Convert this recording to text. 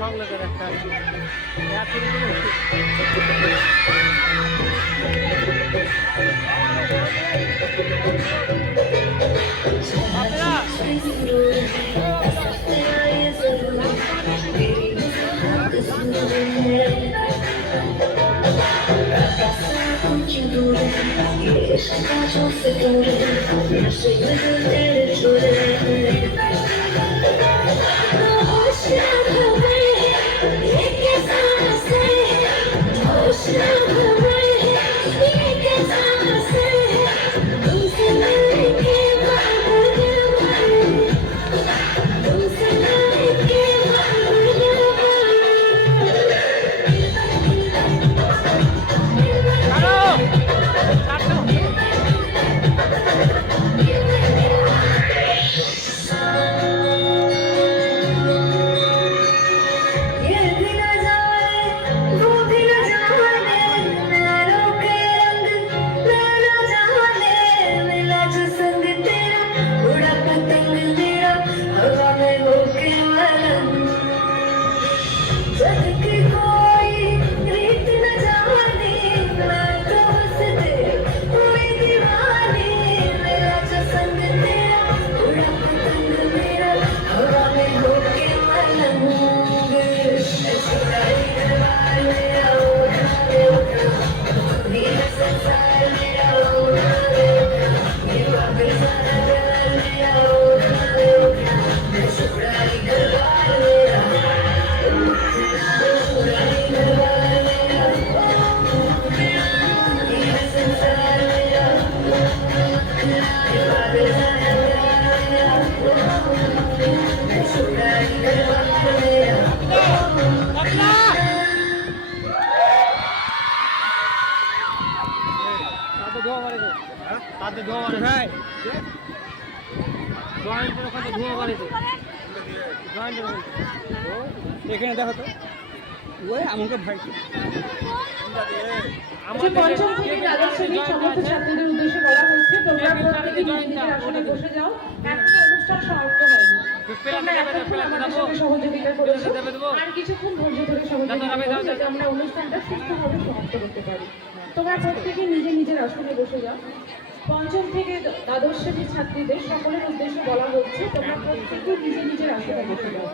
ভাগ লাগার একটা তাতে ধোয়া মারে ভাই জয়েন্টের ওখানে ধোয়া মারে তো জয়েন্টের এখানে দেখো তো ওই আমাকে ভাই আমাদের পঞ্চম থেকে দ্বাদশ শ্রেণীর সমস্ত ছাত্রদের উদ্দেশ্যে বলা হচ্ছে তোমরা প্রত্যেকে নিজেদের আসনে বসে যাও। এখনো অনুষ্ঠান সমাপ্ত হয়নি। তোমরা এতক্ষণ আমাদের সঙ্গে সহযোগিতা করেছো। আর কিছুক্ষণ ধৈর্য ধরে সহযোগিতা করো যাতে আমরা অনুষ্ঠানটা সুষ্ঠুভাবে সমাপ্ত করতে পারি। তোমরা প্রত্যেকে নিজের আসনে বসে যাও। পঞ্চম থেকে দ্বাদশ শ্রেণীর ছাত্রীদের সকলের উদ্দেশ্যে বলা হচ্ছে তোমরা প্রত্যেকে নিজের আসনে বসে যাও।